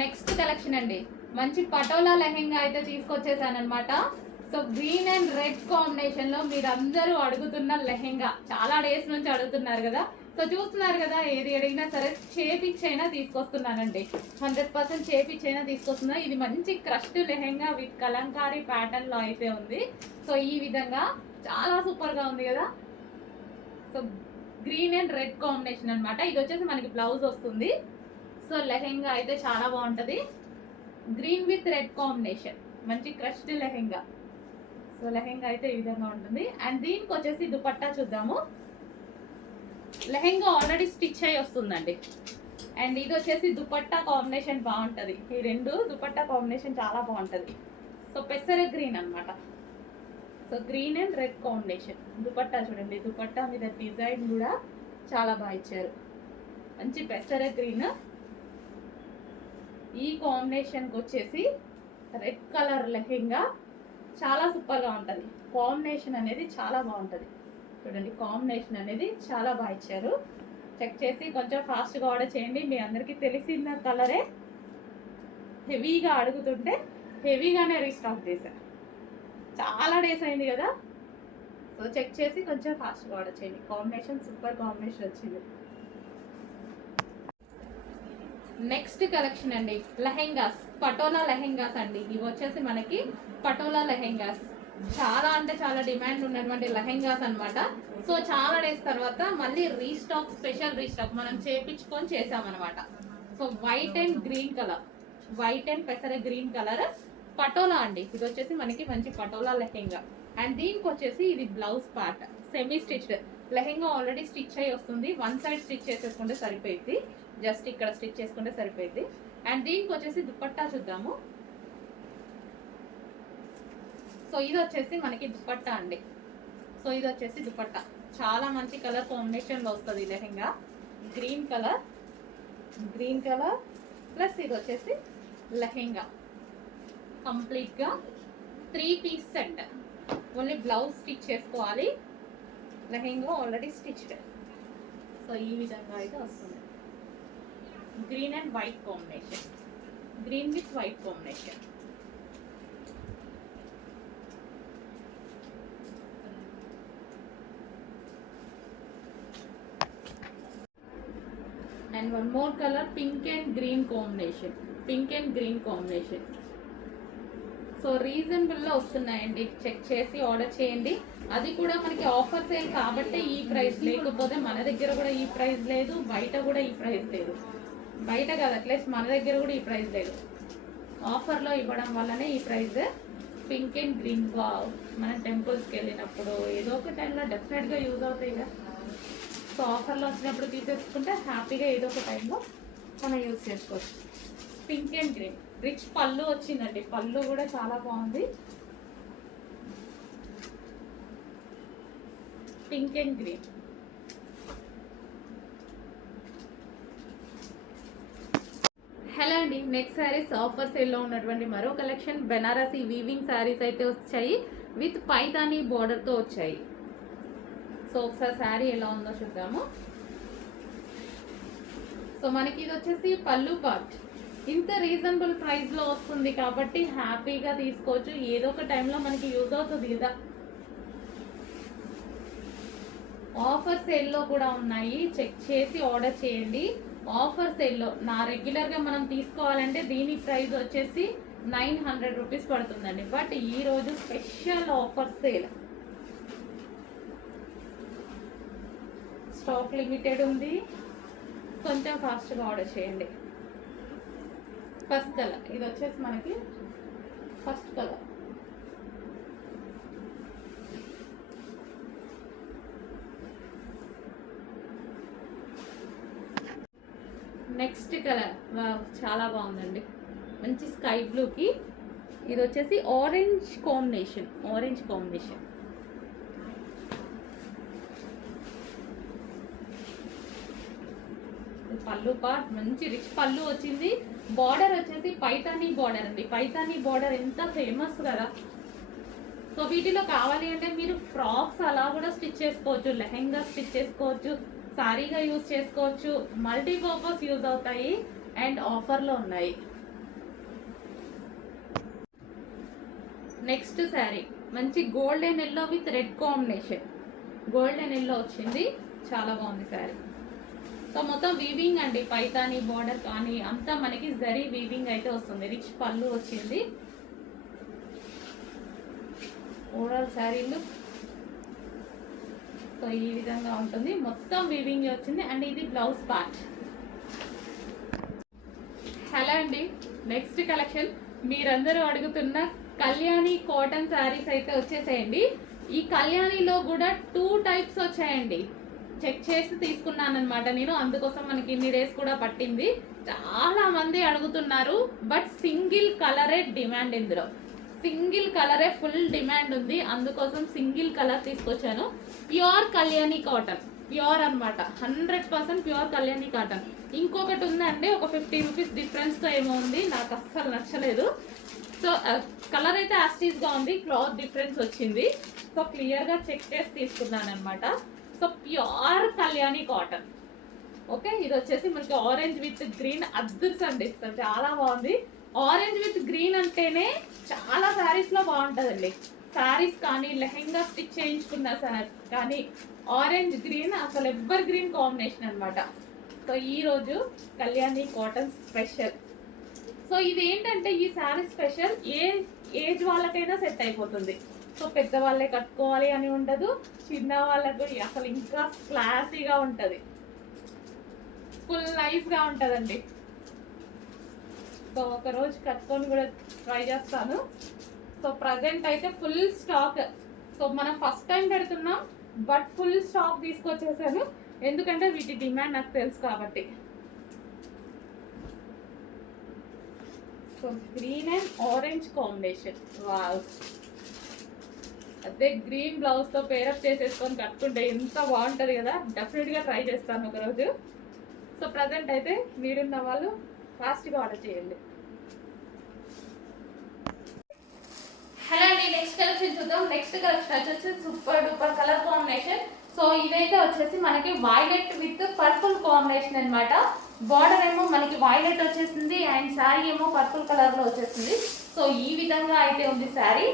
Next collection అండి, మంచి పటోలా లెహెంగా అయితే తీసుకొచ్చేసాను అనమాట. So green and red combination లో మీరందరూ అడుగుతున్న లెహెంగా, చాలా డేస్ నుంచి అడుగుతున్నారు కదా. సో చూస్తున్నారు కదా, ఏది అడిగినా సరే చేపిచ్చైనా తీసుకొస్తున్నానండి. 100% చేపిచ్చైనా తీసుకొస్తున్నా. ఇది మంచి crushed lehenga with Kalamkari pattern లో అయితే ఉంది. సో ఈ విధంగా చాలా సూపర్ గా ఉంది కదా. So green and red combination అనమాట. ఇది వచ్చేసి మనకి బ్లౌజ్ వస్తుంది. సో లెహెంగా అయితే చాలా బాగుంటుంది. గ్రీన్ విత్ రెడ్ కాంబినేషన్, మంచి క్రష్డ్ లెహెంగా. సో లెహెంగా అయితే ఈ విధంగా ఉంటుంది. అండ్ దీనికి వచ్చేసి దుపట్టా చూద్దాము. లెహెంగా ఆల్రెడీ స్టిచ్ అయి వస్తుందండి. అండ్ ఇది వచ్చేసి దుపట్టా కాంబినేషన్ బాగుంటుంది. ఈ రెండు దుపట్టా కాంబినేషన్ చాలా బాగుంటుంది. సో పెసర గ్రీన్ అనమాట. So green and red combination. Dupatta చూడండి, దుపట్టా మీద డిజైన్ కూడా చాలా బాగా ఇచ్చారు. మంచి పెసర గ్రీన్. ఈ కాంబినేషన్కి వచ్చేసి రెడ్ కలర్ లెహెంగా చాలా సూపర్గా ఉంటుంది. కాంబినేషన్ అనేది చాలా బాగుంటుంది. చూడండి, కాంబినేషన్ అనేది చాలా బాగా ఇచ్చారు. చెక్ చేసి కొంచెం ఫాస్ట్గా ఆర్డర్ చేయండి. మీ అందరికీ తెలిసిన కలరే, హెవీగా అడుగుతుంటే హెవీగానే రీస్టాక్ చేశారు. చాలా డేస్ అయింది కదా. సో చెక్ చేసి కొంచెం ఫాస్ట్గా ఆర్డర్ చేయండి. కాంబినేషన్ సూపర్ కాంబినేషన్ వచ్చింది. నెక్స్ట్ కలెక్షన్ అండి, లెహెంగాస్, పటోలా లెహెంగాస్ అండి. ఇవి వచ్చేసి మనకి పటోలా లెహెంగాస్. చాలా అంటే చాలా డిమాండ్ ఉన్నటువంటి లెహెంగాస్ అనమాట. సో చాలా డేస్ తర్వాత మళ్ళీ రీస్టాక్, స్పెషల్ రీస్టాక్ మనం చేపించుకొని చేసామన్నమాట. So white and green colour, white and పెసర గ్రీన్ కలర్ పటోలా అండి. ఇది వచ్చేసి మనకి మంచి పటోలా లెహెంగా. అండ్ దీనికి వచ్చేసి ఇది blouse part, semi stitched. Lehenga already stitch అయి వస్తుంది. వన్ సైడ్ స్టిచ్ చేసేసుకుంటే సరిపోయింది. జస్ట్ ఇక్కడ స్టిచ్ చేసుకుంటే సరిపోయింది. అండ్ దీనికి వచ్చేసి దుపట్టా చూద్దాము. సో ఇది వచ్చేసి మనకి దుపట్టా అండి. సో ఇది వచ్చేసి దుపట్టా చాలా మంచి కలర్ కాంబినేషన్ లో వస్తుంది lehenga. Green colour, green colour plus ఇది వచ్చేసి లెహెంగా. కంప్లీట్ గా 3 piece set. Only blouse stitch చేసుకోవాలి. Lehenga already stitched. సో ఈ విధంగా అయితే వస్తుంది. Green and white combination, green with white combination. And one more colour, pink and green combination, pink and green combination. So రీజనబుల్లో వస్తున్నాయండి. చెక్ చేసి order చేయండి. అది కూడా మనకి ఆఫర్ సేల్ కాబట్టి ఈ ప్రైస్, లేకపోతే మన దగ్గర కూడా ఈ ప్రైస్ లేదు, బయట కూడా ఈ ప్రైస్ లేదు. బయట కాదు, అట్లీస్ట్ మన దగ్గర కూడా ఈ ప్రైస్ లేదు. ఆఫర్లో ఇవ్వడం వల్లనే ఈ ప్రైస్. పింక్ అండ్ గ్రీన్, మన టెంపుల్స్కి వెళ్ళినప్పుడు ఏదో ఒక టైంలో డెఫినెట్గా యూజ్ అవుతాయి కదా. సో ఆఫర్లో వచ్చినప్పుడు తీసేసుకుంటే హ్యాపీగా ఏదో ఒక టైంలో మనం యూజ్ చేసుకోవచ్చు. పింక్ అండ్ గ్రీన్, రిచ్ పళ్ళు వచ్చిందండి. పళ్ళు కూడా చాలా బాగుంది. Pink and green. హలో అండి, నెక్స్ట్ శారీస్ ఆఫర్ సేల్లో ఉన్నటువంటి మరో కలెక్షన్, బెనారసీ వీవింగ్ శారీస్ అయితే వచ్చాయి విత్ పైతానీ బోర్డర్తో వచ్చాయి. సో ఒకసారి శారీ ఎలా ఉందో చూద్దాము. సో మనకి ఇది వచ్చేసి పళ్ళు పార్ట్. ఇంత రీజనబుల్ ప్రైస్లో వస్తుంది కాబట్టి హ్యాపీగా తీసుకోవచ్చు. ఏదో ఒక టైంలో మనకి యూజ్ అవుతుంది కదా. ఆఫర్ సేల్లో కూడా ఉన్నాయి. చెక్ చేసి ఆర్డర్ చేయండి. ఆఫర్ సేల్లో నా రెగ్యులర్గా మనం తీసుకోవాలంటే దీని ప్రైస్ వచ్చేసి 900 రూపీస్ పడుతుందండి. బట్ ఈరోజు special offer sale, stock limited ఉంది. కొంచెం ఫాస్ట్గా ఆర్డర్ చేయండి. ఫస్ట్ కలర్, ఇది వచ్చేసి మనకి ఫస్ట్ కలర్. నెక్స్ట్ కలర్ చాలా బాగుందండి. మంచి స్కై బ్లూకి ఇది వచ్చేసి ఆరెంజ్ కాంబినేషన్, ఆరెంజ్ కాంబినేషన్. పళ్ళు పార్ట్ మంచి రిచ్ పళ్ళు వచ్చింది. బార్డర్ వచ్చేసి పైతానీ బార్డర్ అండి. పైతానీ బార్డర్ ఎంత ఫేమస్ కదా. సో వీటిలో కావాలి అంటే మీరు ఫ్రాక్స్ అలా కూడా స్టిచ్ చేసుకోవచ్చు, లెహెంగా స్టిచ్ చేసుకోవచ్చు, సారీగా యూజ్ చేసుకోవచ్చు, మల్టీపర్పస్ యూజ్ అవుతాయి. అండ్ ఆఫర్లో ఉన్నాయి. నెక్స్ట్ శారీ మంచి golden yellow with red combination. Golden yellow వచ్చింది, చాలా బాగుంది శారీ. సో మొత్తం వీవింగ్ అండి, పైతాని బార్డర్ కానీ అంతా మనకి జరీ వీవింగ్ అయితే వస్తుంది. రిచ్ పళ్ళు వచ్చింది. ఓవరాల్ శారీ లుక్ సో ఈ విధంగా ఉంటుంది, మొత్తం వీవింగ్ వచ్చింది. అండ్ ఇది బ్లౌజ్ పార్ట్. హలో అండి, నెక్స్ట్ కలెక్షన్ మీరందరూ అడుగుతున్న కళ్యాణి కాటన్ శారీస్ అయితే వచ్చేసేయండి. ఈ కళ్యాణిలో కూడా 2 టైప్స్ వచ్చాయండి. చెక్ చేసి తీసుకున్నాను అనమాట నేను, అందుకోసం మనకి ఇన్ని డేస్ కూడా పట్టింది. చాలా మంది అడుగుతున్నారు, బట్ సింగిల్ కలరే డిమాండ్. ఇందులో సింగిల్ కలరే ఫుల్ డిమాండ్ ఉంది, అందుకోసం సింగిల్ కలర్ తీసుకొచ్చాను. ప్యూర్ కళ్యాణి కాటన్, ప్యూర్ అనమాట, 100% ప్యూర్ కళ్యాణి కాటన్. ఇంకొకటి ఉందండి, ఒక 50 రూపీస్ డిఫరెన్స్తో ఏమో ఉంది, నాకు అస్సలు నచ్చలేదు. సో కలర్ అయితే యాస్టీస్గా ఉంది, క్లాత్ డిఫరెన్స్ వచ్చింది. సో క్లియర్గా చెక్ చేసి తీసుకున్నాను అనమాట. So pure Kalyani cotton. Okay, ఇది వచ్చేసి మనకి ఆరెంజ్ విత్ గ్రీన్ అద్దుర్స్ అండి, చాలా బాగుంది. ఆరెంజ్ విత్ గ్రీన్ అంటేనే చాలా శారీస్లో బాగుంటుందండి. శారీస్ కానీ లెహెంగా స్టిచ్ చేయించుకున్న కానీ ఆరెంజ్ గ్రీన్ అసలు ఎవర్ గ్రీన్ కాంబినేషన్ అనమాట. సో ఈరోజు కళ్యాణి కాటన్ స్పెషల్. సో ఇది ఏంటంటే ఈ శారీ స్పెషల్, ఏజ్ వాళ్ళకైనా సెట్ అయిపోతుంది. సో పెద్దవాళ్ళే కట్టుకోవాలి అని ఉండదు, చిన్న వాళ్ళకు అసలు ఇంకా క్లాసీగా ఉంటుంది, ఫుల్ నైస్గా ఉంటుందండి. సో ఒకరోజు కట్టుకొని కూడా ట్రై చేస్తాను. సో ప్రజెంట్ అయితే ఫుల్ స్టాక్. సో మనం ఫస్ట్ టైం పెడుతున్నాం, బట్ ఫుల్ స్టాక్ తీసుకొచ్చేసాను, ఎందుకంటే వీటి డిమాండ్ నాకు తెలుసు కాబట్టి. So green and orange combination, wow. అదే గ్రీన్ బ్లౌజ్తో పేరప్ చేసేసుకొని కట్టుకుంటే ఎంత బాగుంటుంది కదా. డెఫినెట్గా ట్రై చేస్తాను ఒకరోజు. సో ప్రజెంట్ అయితే మీరున్న వాళ్ళు ఫాస్ట్గా ఆర్డర్ చేయండి. హలో అండి, నెక్స్ట్ కలెక్షన్ చూద్దాం. నెక్స్ట్ కలెక్షన్ వచ్చేసి super duper colour combination. So ఇదైతే వచ్చేసి మనకి వైలెట్ విత్ పర్పుల్ కాంబినేషన్ అనమాట. బార్డర్ ఏమో మనకి వైలెట్ వచ్చేసింది అండ్ శారీ ఏమో పర్పుల్ కలర్లో వచ్చేసింది. సో ఈ విధంగా అయితే ఉంది శారీ.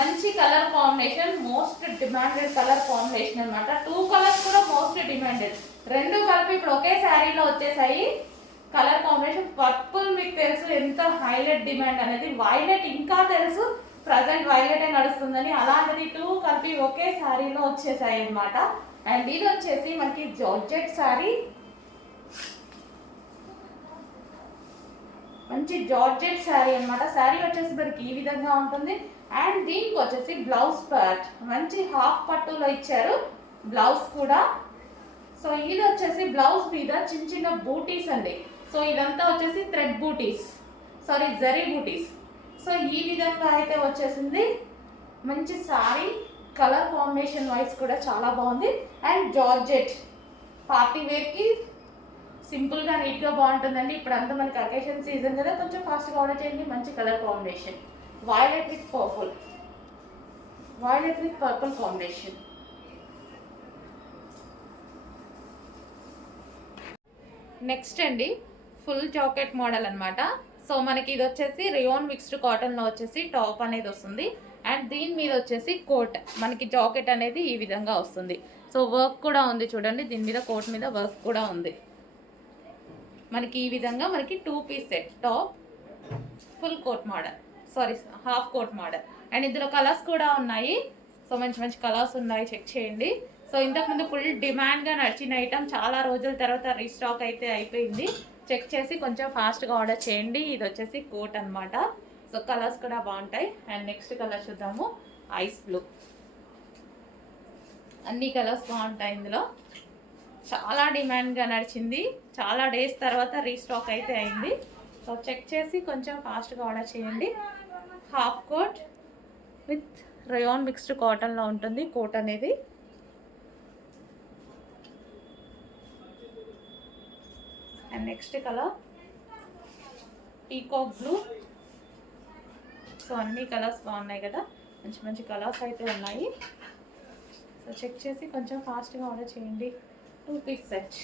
మంచి colour combination, most demanded colour combination అనమాట. 2 కలర్స్ కూడా మోస్ట్ డిమాండెడ్, 2 కలిపి ఇప్పుడు ఒకే శారీలో వచ్చేసాయి. కలర్ కాంబినేషన్ పర్పుల్ మీకు తెలుసు ఎంత హైలైట్ డిమాండ్ అనేది, వైలెట్ ఇంకా తెలుసు, ప్రజెంట్ వైలెట్ నడుస్తుందని. అలాంటిది 2 కలిపి ఒకే శారీలో వచ్చేసాయి అనమాట. అండ్ ఇది వచ్చేసి మనకి జార్జెట్ శారీ, మంచి జార్జెట్ శారీ అనమాట. శారీ వచ్చేసి మనకి ఈ విధంగా ఉంటుంది. అండ్ దీనికి వచ్చేసి బ్లౌజ్ పార్ట్ మంచి హాఫ్ పట్టులో ఇచ్చారు బ్లౌజ్ కూడా. సో ఇది వచ్చేసి బ్లౌజ్ మీద చిన్న చిన్న బూటీస్ అండి. సో ఇదంతా వచ్చేసి థ్రెడ్ బూటీస్, సారీ జరీ బూటీస్. సో ఈ విధంగా అయితే వచ్చేసింది. మంచి శారీ, కలర్ కాంబినేషన్ వైజ్ కూడా చాలా బాగుంది. అండ్ జార్జెట్ పార్టీ వేర్కి సింపుల్గా నీట్గా బాగుంటుందండి. ఇప్పుడు అంతా మనకి అకేషన్ సీజన్ కదా, కొంచెం ఫాస్ట్గా ఆర్డర్ చేయండి. మంచి colour combination, violet with purple, violet with purple combination. Next అండి ఫుల్ జాకెట్ మోడల్ అనమాట. సో మనకి ఇది వచ్చేసి రియోన్ మిక్స్డ్ కాటన్లో వచ్చేసి టాప్ అనేది వస్తుంది. అండ్ దీని మీద వచ్చేసి కోట్, మనకి జాకెట్ అనేది ఈ విధంగా వస్తుంది. సో వర్క్ కూడా ఉంది చూడండి, దీని మీద కోట్ మీద వర్క్ కూడా ఉంది. మనకి ఈ విధంగా మనకి 2 piece set, top, full coat model, sorry half coat model. And ఇందులో కలర్స్ కూడా ఉన్నాయి. సో మంచి మంచి కలర్స్ ఉన్నాయి, చెక్ చేయండి. సో ఇంతకుముందు ఫుల్ డిమాండ్గా నడిచిన ఐటమ్ చాలా రోజుల తర్వాత రీస్టాక్ అయితే అయిపోయింది. చెక్ చేసి కొంచెం ఫాస్ట్గా ఆర్డర్ చేయండి. ఇది వచ్చేసి కోట్ అనమాట. సో కలర్స్ కూడా బాగుంటాయి. అండ్ నెక్స్ట్ కలర్ చూద్దాము, ఐస్ బ్లూ. అన్ని కలర్స్ బాగుంటాయి ఇందులో. చాలా డిమాండ్గా నడిచింది, చాలా డేస్ తర్వాత రీస్టాక్ అయితే అయింది. సో చెక్ చేసి కొంచెం ఫాస్ట్గా ఆర్డర్ చేయండి. Half coat with rayon mixed కాటన్లో ఉంటుంది కోట్ అనేది. And next colour peacock blue. So అన్ని కలర్స్ బాగున్నాయి కదా, మంచి మంచి కలర్స్ అయితే ఉన్నాయి. సో చెక్ చేసి కొంచెం ఫాస్ట్గా ఆర్డర్ చేయండి. 2 పీస్ సెట్.